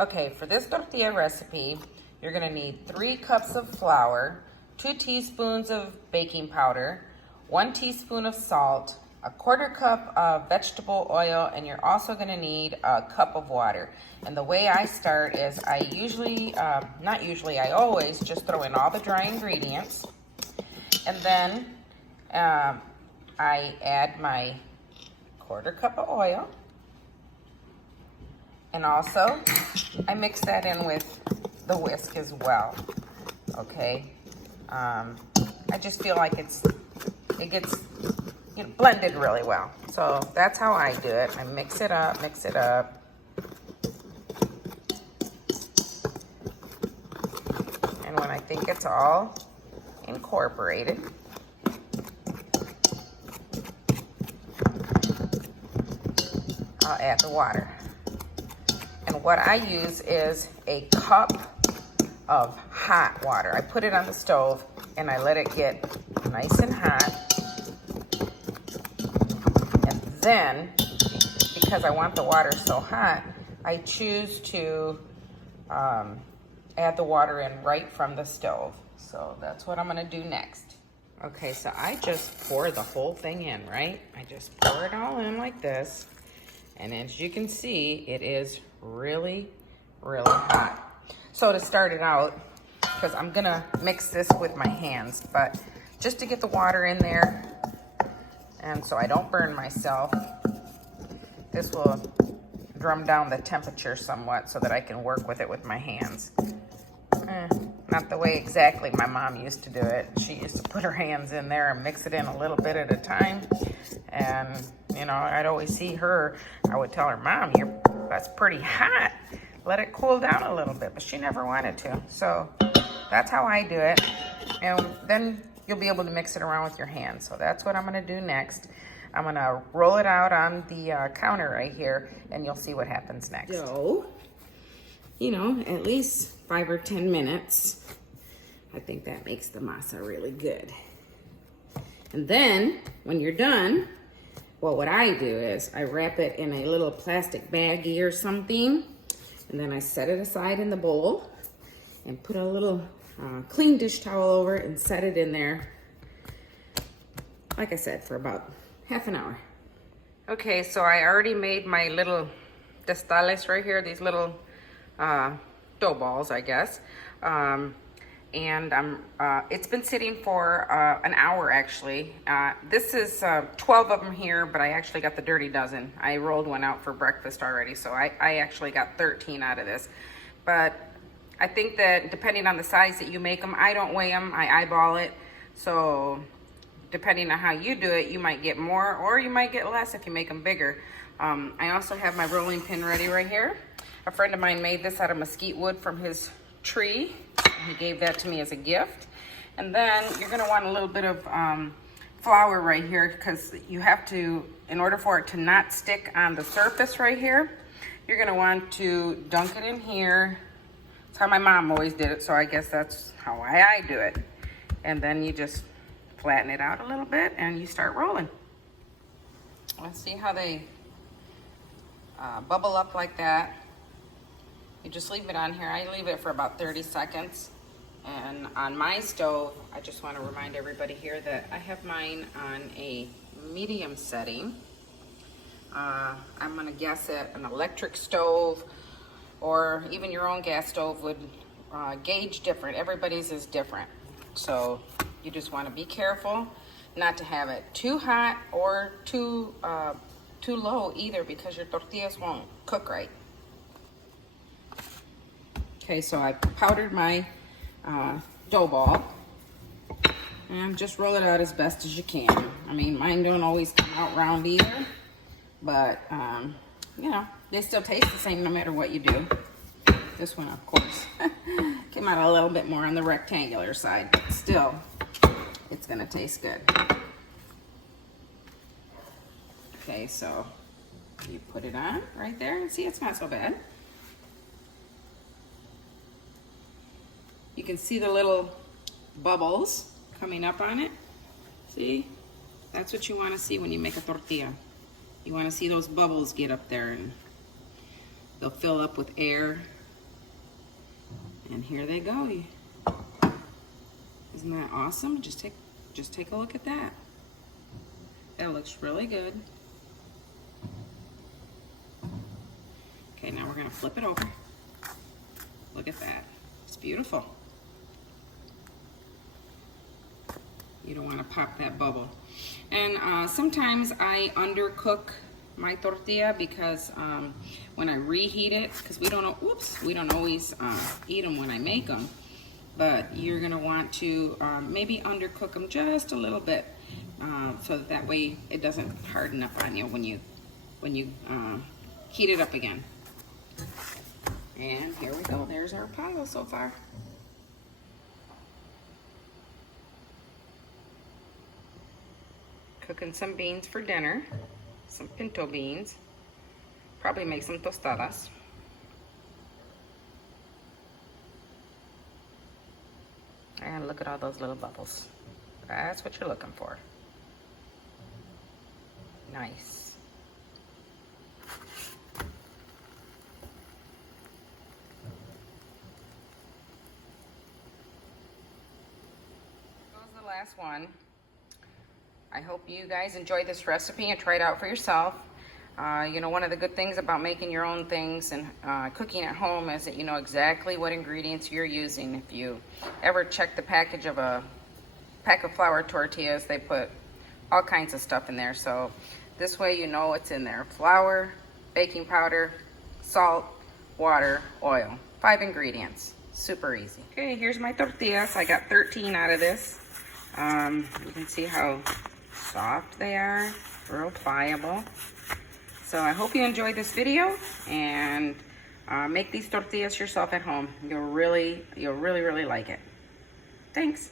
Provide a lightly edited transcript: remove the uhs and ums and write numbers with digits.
Okay, for this tortilla recipe, you're gonna need 3 cups of flour, 2 teaspoons of baking powder, 1 teaspoon of salt, a 1/4 cup of vegetable oil, and you're also gonna need a cup of water. And the way I start is I always just throw in all the dry ingredients. And then I add my 1/4 cup of oil. And also, I mix that in with the whisk as well, okay? I just feel like it gets blended really well. So that's how I do it. I mix it up. And when I think it's all incorporated, I'll add the water. And what I use is a cup of hot water. I put it on the stove and I let it get nice and hot. And then, because I want the water so hot, I choose to add the water in right from the stove. So that's what I'm gonna do next. Okay, so I just pour the whole thing in, right? I just pour it all in like this. And as you can see, it is really, really hot. So to start it out, because I'm gonna mix this with my hands, but just to get the water in there, and so I don't burn myself, this will drum down the temperature somewhat so that I can work with it with my hands. Not the way exactly my mom used to do it. She used to put her hands in there and mix it in a little bit at a time. And, you know, I'd always see her, I would tell her, Mom, that's pretty hot. Let it cool down a little bit. But she never wanted to. So that's how I do it. And then you'll be able to mix it around with your hands. So that's what I'm going to do next. I'm going to roll it out on the counter right here, and you'll see what happens next. So, you know, at least 5 or 10 minutes. I think that makes the masa really good. And then when you're done, well, what I do is I wrap it in a little plastic baggie or something, and then I set it aside in the bowl and put a little clean dish towel over it and set it in there, like I said, for about half an hour. Okay, so I already made my little tostales right here, these little dough balls, I guess. And it's been sitting for an hour actually. This is 12 of them here, but I actually got the dirty dozen. I rolled one out for breakfast already, so I actually got 13 out of this. But I think that depending on the size that you make them, I don't weigh them, I eyeball it. So depending on how you do it, you might get more or you might get less if you make them bigger. I also have my rolling pin ready right here. A friend of mine made this out of mesquite wood from his tree. He gave that to me as a gift. And then you're gonna want a little bit of flour right here, because you have to, in order for it to not stick on the surface right here, you're gonna want to dunk it in here. That's how my mom always did it, so I guess that's how I do it. And then you just flatten it out a little bit and you start rolling. Let's see how they bubble up like that. You just leave it on here. I leave it for about 30 seconds. And on my stove, I just want to remind everybody here that I have mine on a medium setting. I'm going to guess at an electric stove or even your own gas stove would gauge different. Everybody's is different. So you just want to be careful not to have it too hot or too low either, because your tortillas won't cook right. Okay, so I powdered my dough ball, and just roll it out as best as you can. I mean, mine don't always come out round either, but you know, they still taste the same no matter what you do. This one, of course, came out a little bit more on the rectangular side, but still, it's gonna taste good. Okay, so you put it on right there, and see, it's not so bad. You can see the little bubbles coming up on it. See? That's what you want to see when you make a tortilla. You want to see those bubbles get up there, and they'll fill up with air, And here they go. Isn't that awesome? Just take a look at that. That looks really good. Okay, now we're gonna flip it over. Look at that. It's beautiful. You don't want to pop that bubble. And sometimes I undercook my tortilla because when I reheat it, because we don't always eat them when I make them, but you're gonna want to maybe undercook them just a little bit so that way it doesn't harden up on you when you heat it up again. And here we go. There's our pile so far. Cooking some beans for dinner, some pinto beans. Probably make some tostadas. And look at all those little bubbles. That's what you're looking for. Nice. That was the last one. I hope you guys enjoyed this recipe and try it out for yourself. You know, one of the good things about making your own things and cooking at home is that you know exactly what ingredients you're using. If you ever check the package of a pack of flour tortillas, they put all kinds of stuff in there. So this way you know what's in there. Flour, baking powder, salt, water, oil. 5 ingredients. Super easy. Okay, here's my tortillas. I got 13 out of this. You can see how soft they are, real pliable. So I hope you enjoyed this video and make these tortillas yourself at home. You'll really like it. Thanks.